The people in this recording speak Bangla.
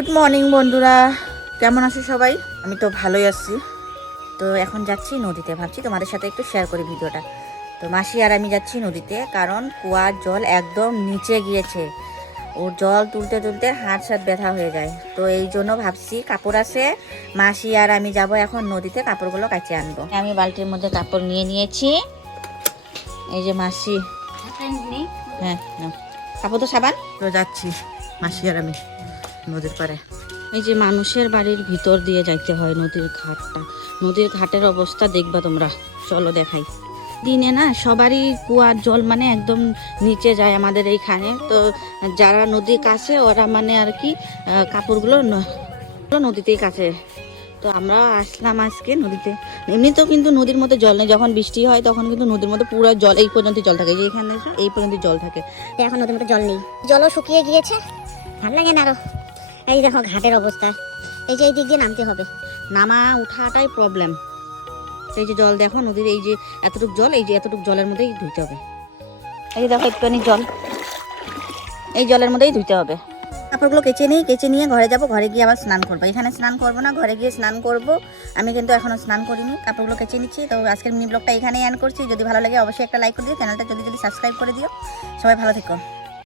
গুড মর্নিং বন্ধুরা। কেমন আছো সবাই? আমি তো ভালোই আছি। তো এখন যাচ্ছি নদীতে। ভাবছি তোমাদের সাথে একটু শেয়ার করি ভিডিওটা। তো মাসি আর আমি যাচ্ছি নদীতে কারণ কুয়ার জল একদম নিচে গিয়েছে। ওর জল তুলতে তুলতে হাত সাত ব্যথা হয়ে যায়। তো এই জন্য ভাবছি কাপড় আছে মাসি আর আমি যাব এখন নদীতে কাপড়গুলো কাছে আনব। আমি বালতির মধ্যে কাপড় নিয়ে নিয়েছি। এই যে মাসি। হ্যাঁ নাও। কাপড় তো সাবান। তো যাচ্ছি মাসি আর আমি। নদীর পাড়ে। এই যে মানুষের বাড়ির ভিতর দিয়ে যাইতে হয় নদীর ঘাটটা। নদীর ঘাটের অবস্থা দেখবা তোমরা। চলো দেখাই। দিনে না সবারই কুয়ার জল মানে একদম নিচে যায় আমাদের এইখানে। তো যারা নদীর কাছে, ওরা মানে আর কি কাপড়গুলো নদীতেই কাছে। তো আমরা আসলাম আজকে নদীতে। এমনিতেও কিন্তু নদীর মধ্যে জল নেই। যখন বৃষ্টি হয় তখন কিন্তু নদীর মধ্যে পুরো জল এই পর্যন্ত জল থাকে। যে এখানে এই পর্যন্ত জল থাকে। এখন নদীর মধ্যে জল নেই। জলও শুকিয়ে গিয়েছে। ভালো লাগে না আরও। এই দেখো ঘাটের অবস্থা। এই যে এই দিক দিয়ে নামতে হবে। নামা উঠাটাই প্রবলেম এই যে জল দেখো, নদীর এই যে এতটুকু জল, এই যে এতটুকু জলের মধ্যেই ধুইতে হবে। এই দেখো একটুখানি জল। এই জলের মধ্যেই ধুইতে হবে। কাপড়গুলো কেচে নিই, কেচে নিয়ে ঘরে যাব, ঘরে গিয়ে আবার স্নান করব। এখানে স্নান করব না, ঘরে গিয়ে স্নান করব। আমি কিন্তু এখনও স্নান করিনি, কাপড়গুলো কেচে নিচ্ছি। তো আজকের মিনি ব্লগটা এখানেই অ্যান করছি। যদি ভালো লাগে অবশ্যই একটা লাইক করে দিও চ্যানেলটা যদি জলদি সাবস্ক্রাইব করে দিও। সবাই ভালো থেকো।